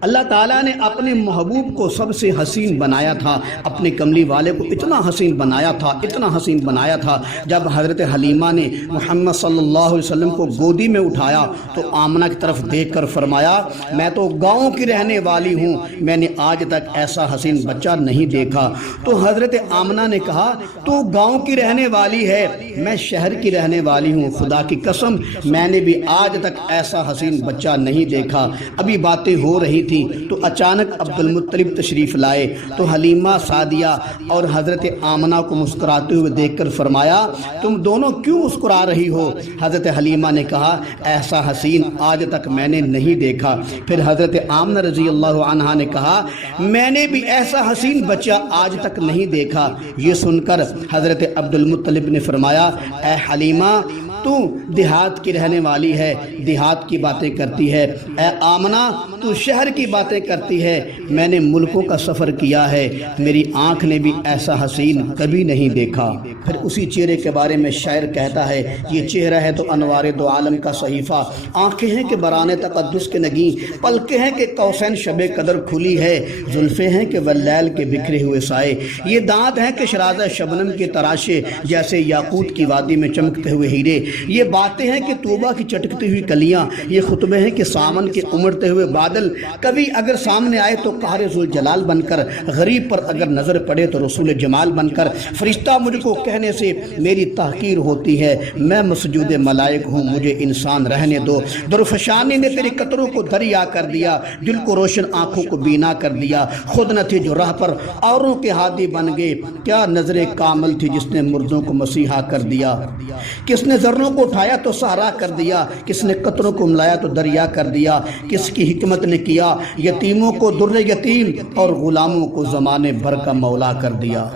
اللہ تعالیٰ نے اپنے محبوب کو سب سے حسین بنایا تھا، اپنے کملی والے کو اتنا حسین بنایا تھا، اتنا حسین بنایا تھا، جب حضرت حلیمہ نے محمد صلی اللہ علیہ وسلم کو گودی میں اٹھایا تو آمنہ کی طرف دیکھ کر فرمایا میں تو گاؤں کی رہنے والی ہوں، میں نے آج تک ایسا حسین بچہ نہیں دیکھا۔ تو حضرت آمنہ نے کہا تو گاؤں کی رہنے والی ہے، میں شہر کی رہنے والی ہوں، خدا کی قسم میں نے بھی آج تک ایسا حسین بچہ نہیں دیکھا۔ ابھی باتیں ہو رہی تھی تو اچانک عبد المطلب تشریف لائے تو حلیمہ سعدیہ اور حضرت آمنہ کو مسکراتے ہوئے دیکھ کر فرمایا تم دونوں کیوں مسکرا رہی ہو؟ حضرت حلیمہ نے کہا ایسا حسین آج تک میں نے نہیں دیکھا۔ پھر حضرت آمنہ رضی اللہ عنہا نے کہا میں نے بھی ایسا حسین بچہ آج تک نہیں دیکھا۔ یہ سن کر حضرت عبد المطلب نے فرمایا اے حلیمہ تو دیہات کی رہنے والی ہے، دیہات کی باتیں کرتی ہے، اے آمنہ تو شہر کی باتیں کرتی ہے، میں نے ملکوں کا سفر کیا ہے، میری آنکھ نے بھی ایسا حسین کبھی نہیں دیکھا۔ پھر اسی چہرے کے بارے میں شاعر کہتا ہے یہ چہرہ ہے تو انوار دو عالم کا صحیفہ، آنکھیں ہیں کہ برانے تقدس کے نگیں، پلکیں ہیں کہ قوسین شب قدر کھلی ہے، زلفیں ہیں کہ واللیل کے بکھرے ہوئے سائے، یہ دانت ہیں کہ شرازہ شبنم کے تراشے جیسے یاقوت کی وادی میں چمکتے ہوئے ہیرے، یہ باتیں ہیں کہ طوبہ کی چٹکتی ہوئی کلیاں، یہ خطبے ہیں کہ سامن کے امڑتے ہوئے بادل، کبھی اگر سامنے آئے تو قہر ذوالجلال بن کر، غریب پر اگر نظر پڑے تو رسول جمال بن کر، فرشتہ مجھ کو کہنے سے میری تحقیر ہوتی ہے، میں مسجود ملائک ہوں مجھے انسان رہنے دو، درفشانی نے تیری قطروں کو دریا کر دیا، دل کو روشن آنکھوں کو بینا کر دیا، خود نہ تھی جو راہ پر اوروں کے ہادی بن گئے، کیا نظر کامل تھی جس نے مردوں کو مسیحا کر دیا، کس نے ذروں کو اٹھایا تو صحرا کر دیا، کس نے قطروں کو ملایا تو دریا کر دیا، کس کی حکمت نے کیا یتیموں کو در یتیم اور غلاموں کو زمانے بھر کا مولا کر دیا۔